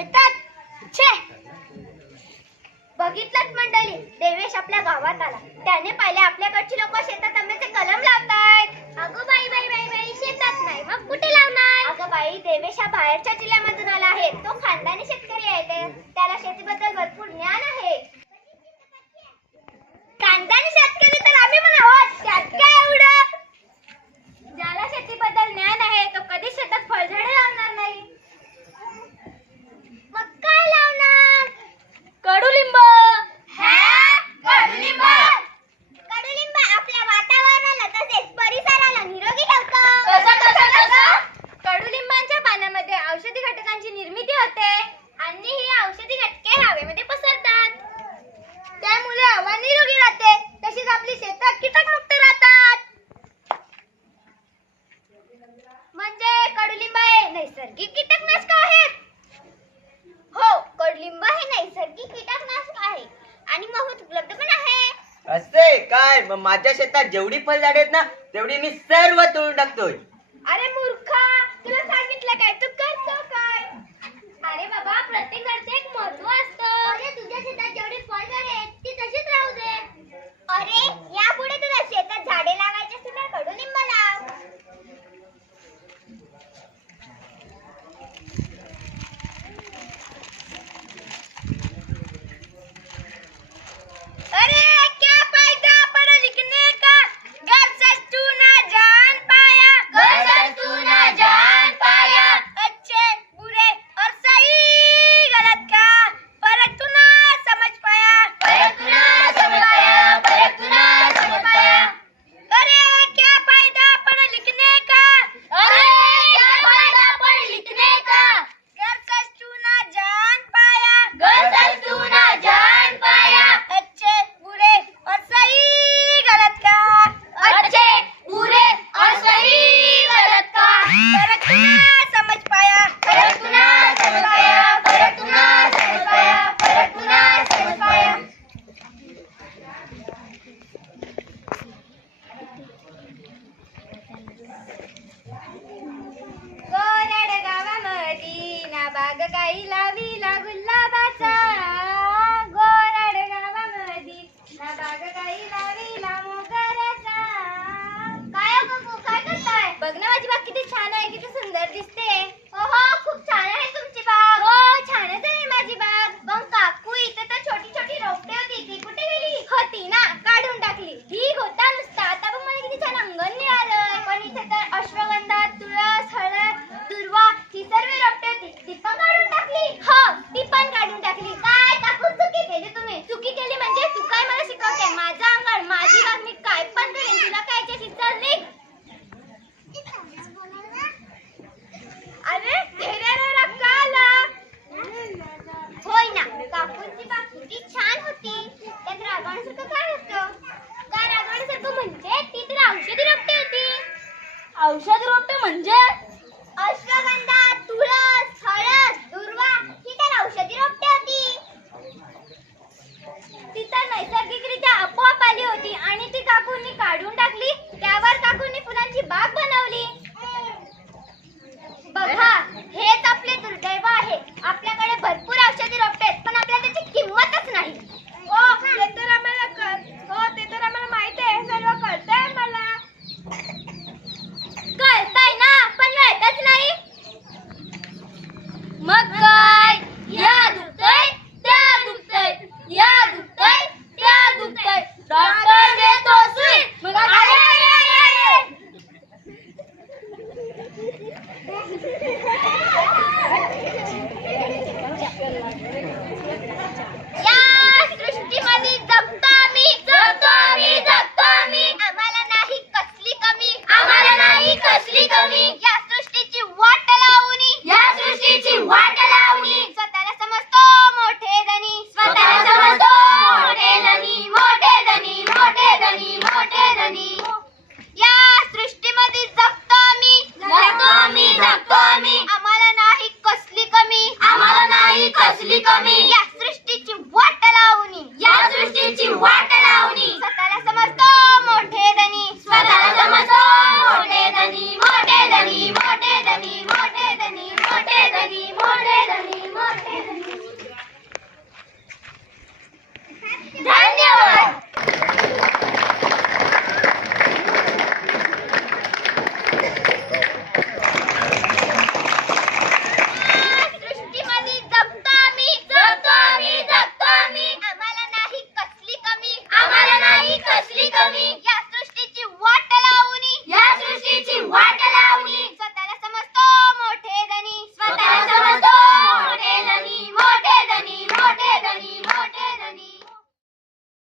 येतात. छे. बघितलंच मंडळी देवेश आपल्या गावात आला. त्याने पाहिले आपल्याकडची लोक शेतात आंब्याचे कलम लावतायत. अगं बाई बाई बाई बाई शेतात नाही मग कुठे लावणार? अगं बाई देवेश हा बाहेरच्या जिल्ह्यामधून आला. नैसर्गिक कीटकनाशक आहेत. हो कडलिंब हे नैसर्गिक कीटकनाशक आहे. आणि मग उपलब्ध पण आहे. असे काय? मग माझ्या शेतात जेवढी फळझाडे आहेत ना तेवढी मी सर्व तोडून टाकतोय. ahí la बापूंची बापूची छान होती. त्यात रागावण्यासारखं काय होतं? काय रागावण्यासारखं म्हणजे ती तर औषधी रोपटे होती. औषध रोपटे म्हणजे Yeah.